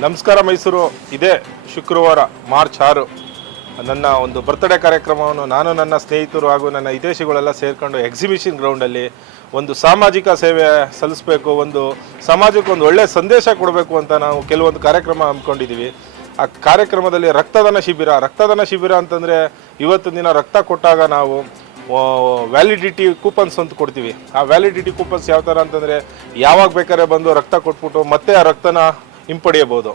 ನಮಸ್ಕಾರ ಮೈಸೂರು. ಇದೇ ಶುಕ್ರವಾರ ಮಾರ್ಚ್ 6 ನನ್ನ ಒಂದು ಬರ್ತ್ಡೇ ಕಾರ್ಯಕ್ರಮವನ್ನು ನಾನು ನನ್ನ ಸ್ನೇಹಿತರು ಹಾಗೂ ನನ್ನ ಹಿತೈಷಿಗಳೆಲ್ಲ ಸೇರಿಕೊಂಡು ಎಕ್ಸಿಬಿಷನ್ ಗ್ರೌಂಡಲ್ಲಿ ಒಂದು ಸಾಮಾಜಿಕ ಸೇವೆ ಸಲ್ಲಿಸಬೇಕು, ಒಂದು ಸಮಾಜಕ್ಕೆ ಒಂದು ಒಳ್ಳೆಯ ಸಂದೇಶ ಕೊಡಬೇಕು ಅಂತ ನಾವು ಕೆಲವೊಂದು ಕಾರ್ಯಕ್ರಮ ಹಮ್ಮಿಕೊಂಡಿದ್ದೀವಿ. ಆ ಕಾರ್ಯಕ್ರಮದಲ್ಲಿ ರಕ್ತದಾನ ಶಿಬಿರ ಅಂತಂದರೆ ಇವತ್ತಿನ ದಿನ ರಕ್ತ ಕೊಟ್ಟಾಗ ನಾವು ವ್ಯಾಲಿಡಿಟಿ ಕೂಪನ್ಸ್ ಅಂತ ಕೊಡ್ತೀವಿ. ಆ ವ್ಯಾಲಿಡಿಟಿ ಕೂಪನ್ಸ್ ಯಾವ ಥರ ಅಂತಂದರೆ ಯಾವಾಗ ಬೇಕಾದ್ರೆ ಬಂದು ರಕ್ತ ಕೊಟ್ಬಿಟ್ಟು ಮತ್ತೆ ಆ ರಕ್ತನ ಹಿಂಪಡೆಯಬಹುದು.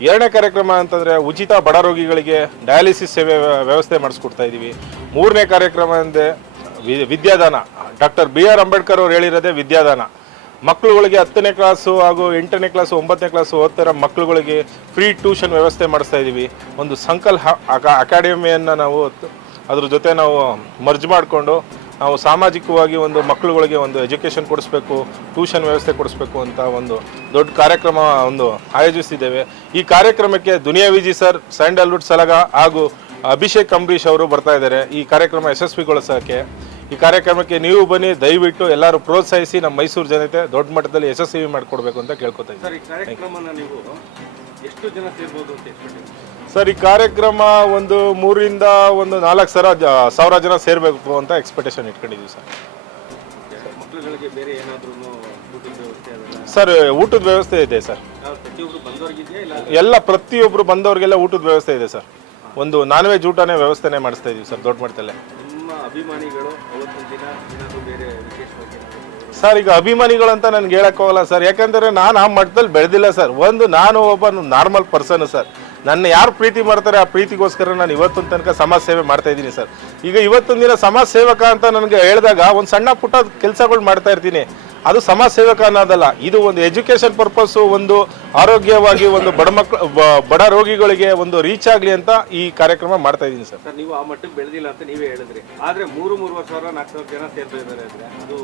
ಎರಡನೇ ಕಾರ್ಯಕ್ರಮ ಅಂತಂದರೆ ಉಚಿತ ಬಡ ರೋಗಿಗಳಿಗೆ ಡಯಾಲಿಸಿಸ್ ಸೇವೆ ವ್ಯವಸ್ಥೆ ಮಾಡಿಸ್ಕೊಡ್ತಾ ಇದ್ದೀವಿ. ಮೂರನೇ ಕಾರ್ಯಕ್ರಮ ಅಂದರೆ ವಿದ್ಯಾದಾನ. ಡಾಕ್ಟರ್ BR ಅಂಬೇಡ್ಕರ್ ಅವರು ಹೇಳಿರೋದೇ ವಿದ್ಯಾದಾನ. ಮಕ್ಕಳುಗಳಿಗೆ 10ನೇ ಕ್ಲಾಸು ಹಾಗೂ 8ನೇ ಕ್ಲಾಸು 9ನೇ ಕ್ಲಾಸು ಓದ್ತಿರೋ ಮಕ್ಕಳುಗಳಿಗೆ ಫ್ರೀ ಟ್ಯೂಷನ್ ವ್ಯವಸ್ಥೆ ಮಾಡಿಸ್ತಾ ಇದ್ದೀವಿ. ಒಂದು ಸಂಕಲ್ಪ ಅಕಾಡೆಮಿಯನ್ನು ನಾವು ಅದ್ರ ಜೊತೆ ನಾವು ಮರ್ಜ್ ಮಾಡಿಕೊಂಡು ನಾವು ಸಾಮಾಜಿಕವಾಗಿ ಒಂದು ಮಕ್ಕಳುಗಳಿಗೆ ಒಂದು ಎಜುಕೇಷನ್ ಕೊಡಿಸ್ಬೇಕು, ಟ್ಯೂಷನ್ ವ್ಯವಸ್ಥೆ ಕೊಡಿಸ್ಬೇಕು ಅಂತ ಒಂದು ದೊಡ್ಡ ಕಾರ್ಯಕ್ರಮ ಒಂದು ಆಯೋಜಿಸಿದ್ದೇವೆ. ಈ ಕಾರ್ಯಕ್ರಮಕ್ಕೆ ದುನಿಯಾ ವಿಜಿ ಸರ್, ಸ್ಯಾಂಡಲ್ವುಡ್ ಸಲಗ ಹಾಗೂ ಅಭಿಷೇಕ್ ಅಂಬರೀಷ್ ಅವರು ಬರ್ತಾ ಇದ್ದಾರೆ ಈ ಕಾರ್ಯಕ್ರಮ ಯಶಸ್ವಿಗೊಳಿಸೋಕ್ಕೆ. ಈ ಕಾರ್ಯಕ್ರಮಕ್ಕೆ ನೀವು ಬನ್ನಿ, ದಯವಿಟ್ಟು ಎಲ್ಲರೂ ಪ್ರೋತ್ಸಾಹಿಸಿ ನಮ್ಮ ಮೈಸೂರು ಜನತೆ ದೊಡ್ಡ ಮಟ್ಟದಲ್ಲಿ ಯಶಸ್ವಿ ಮಾಡಿಕೊಡ್ಬೇಕು ಅಂತ ಕೇಳ್ಕೊತಾ ಇದ್ದೀನಿ. ಸರ್, ಈ ಕಾರ್ಯಕ್ರಮ ಒಂದು 3ರಿಂದ 4,000 ಜನ ಸೇರಬೇಕು ಅಂತ ಎಕ್ಸ್ಪೆಕ್ಟೇಷನ್ ಇಟ್ಕೊಂಡಿದ್ದೀವಿ ಸರ್. ಸರ್, ಊಟದ ವ್ಯವಸ್ಥೆ ಇದೆ ಸರ್. ಪ್ರತಿಯೊಬ್ಬರು ಬಂದವರಿಗೆಲ್ಲ ಊಟದ ವ್ಯವಸ್ಥೆ ಇದೆ ಸರ್. ಒಂದು ನಾನ್ ವೆಜ್ ಊಟನೇ ವ್ಯವಸ್ಥೆನೇ ಮಾಡಿಸ್ತಾ ಇದೀವಿ ಸರ್ ದೊಡ್ಡ ಮಟ್ಟದಲ್ಲೇ. ಸರ್, ಈಗ ಅಭಿಮಾನಿಗಳು ಅಂತ ನನ್ಗೆ ಹೇಳಕ್ಕೋಗಲ್ಲ ಸರ್, ಯಾಕಂದರೆ ನಾನು ಆ ಮಟ್ಟದಲ್ಲಿ ಬೆಳೆದಿಲ್ಲ ಸರ್. ನಾನು ಒಬ್ಬ ನಾರ್ಮಲ್ ಪರ್ಸನ್ ಸರ್. ನನ್ನ ಯಾರು ಪ್ರೀತಿ ಮಾಡ್ತಾರೆ ಆ ಪ್ರೀತಿಗೋಸ್ಕರ ನಾನು ಇವತ್ತಿನ ತನಕ ಸಮಾಜ ಸೇವೆ ಮಾಡ್ತಾ ಇದ್ದೀನಿ ಸರ್. ಈಗ ಇವತ್ತಿನ ದಿನ ಸಮಾಜ ಸೇವಕ ಅಂತ ನನಗೆ ಹೇಳಿದಾಗ ಒಂದು ಸಣ್ಣ ಪುಟ್ಟ ಕೆಲಸಗಳು ಮಾಡ್ತಾ ಇರ್ತೀನಿ, ಅದು ಸಮಾಜ ಸೇವಕ ಅನ್ನೋದಲ್ಲ. ಇದು ಒಂದು ಎಜುಕೇಷನ್ ಪರ್ಪಸ್ಸು, ಒಂದು ಆರೋಗ್ಯವಾಗಿ ಒಂದು ಬಡ ರೋಗಿಗಳಿಗೆ ಒಂದು ರೀಚ್ ಆಗಲಿ ಅಂತ ಈ ಕಾರ್ಯಕ್ರಮ ಮಾಡ್ತಾ ಇದ್ದೀನಿ ಸರ್. ನೀವು ಆ ಮಟ್ಟಕ್ಕೆ ಬೆಳೆದಿಲ್ಲ ಅಂತ ನೀವೇ ಹೇಳಿದ್ರಿ, ಆದರೆ 3,000-4,000 ಜನ ಸೇರ್ತಿದ್ದಾರೆ ಅಂದರೆ ಅದು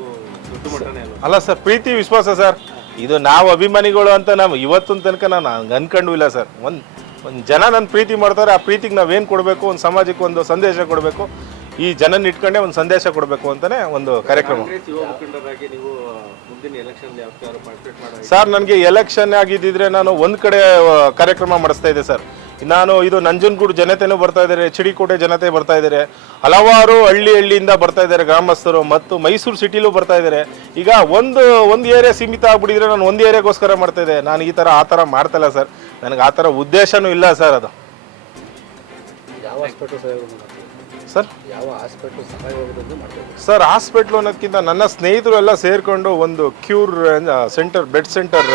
ದೊಡ್ಡ ಮಟ್ಟನೇ ಅಲ್ಲ ಸರ್. ಪ್ರೀತಿ ವಿಶ್ವಾಸ ಸರ್. ಇದು ನಾವು ಅಭಿಮಾನಿಗಳು ಅಂತ ನಾವು ಇವತ್ತಿನ ತನಕ ನಾನು ಅನ್ಕೊಂಡು ಇಲ್ಲ ಸರ್. ಒಂದು ಜನ ನನ್ನ ಪ್ರೀತಿ ಮಾಡ್ತಾರೆ, ಆ ಪ್ರೀತಿಗೆ ನಾವೇನು ಕೊಡಬೇಕು, ಒಂದು ಸಮಾಜಕ್ಕೆ ಒಂದು ಸಂದೇಶ ಕೊಡಬೇಕು, ಈ ಜನನ ಇಟ್ಕೊಂಡೆ ಒಂದು ಸಂದೇಶ ಕೊಡಬೇಕು ಅಂತಾನೆ ಒಂದು ಕಾರ್ಯಕ್ರಮ. ಸರ್, ನನಗೆ ಎಲೆಕ್ಷನ್ ಆಗಿದ್ದಿದ್ರೆ ನಾನು ಒಂದು ಕಡೆ ಕಾರ್ಯಕ್ರಮ ಮಾಡಿಸ್ತಾ ಇದ್ದೆ ಸರ್. ಇದು ನಂಜನಗೂಡು ಜನತೆನೂ ಬರ್ತಾ ಇದ್ದಾರೆ, HD ಕೋಟೆ ಜನತೆ ಬರ್ತಾ ಇದ್ದಾರೆ, ಹಲವಾರು ಹಳ್ಳಿಯಿಂದ ಬರ್ತಾ ಇದ್ದಾರೆ ಗ್ರಾಮಸ್ಥರು, ಮತ್ತು ಮೈಸೂರು ಸಿಟಿಲೂ ಬರ್ತಾ ಇದ್ದಾರೆ. ಈಗ ಒಂದು ಏರಿಯಾ ಸೀಮಿತ ಆಗ್ಬಿಟ್ಟಿದ್ರೆ ನಾನು ಒಂದು ಏರಿಯಾಗೋಸ್ಕರ ಮಾಡ್ತಾ ಇದ್ದೆ. ನಾನು ಆ ಥರ ಮಾಡ್ತಾ ಇಲ್ಲ ಸರ್. ನನಗೆ ಆ ಥರ ಉದ್ದೇಶನೂ ಇಲ್ಲ ಸರ್. ಅದು ಸರ್, ಹಾಸ್ಪಿಟ್ಲು ಅನ್ನೋದಕ್ಕಿಂತ ನನ್ನ ಸ್ನೇಹಿತರು ಎಲ್ಲ ಸೇರಿಕೊಂಡು ಒಂದು ಕ್ಯೂರ್ ಸೆಂಟರ್, ಬೆಡ್ ಸೆಂಟರ್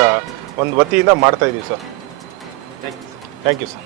ಒಂದು ವತಿಯಿಂದ ಮಾಡ್ತಾ ಇದ್ದೀವಿ ಸರ್. Thank you sir.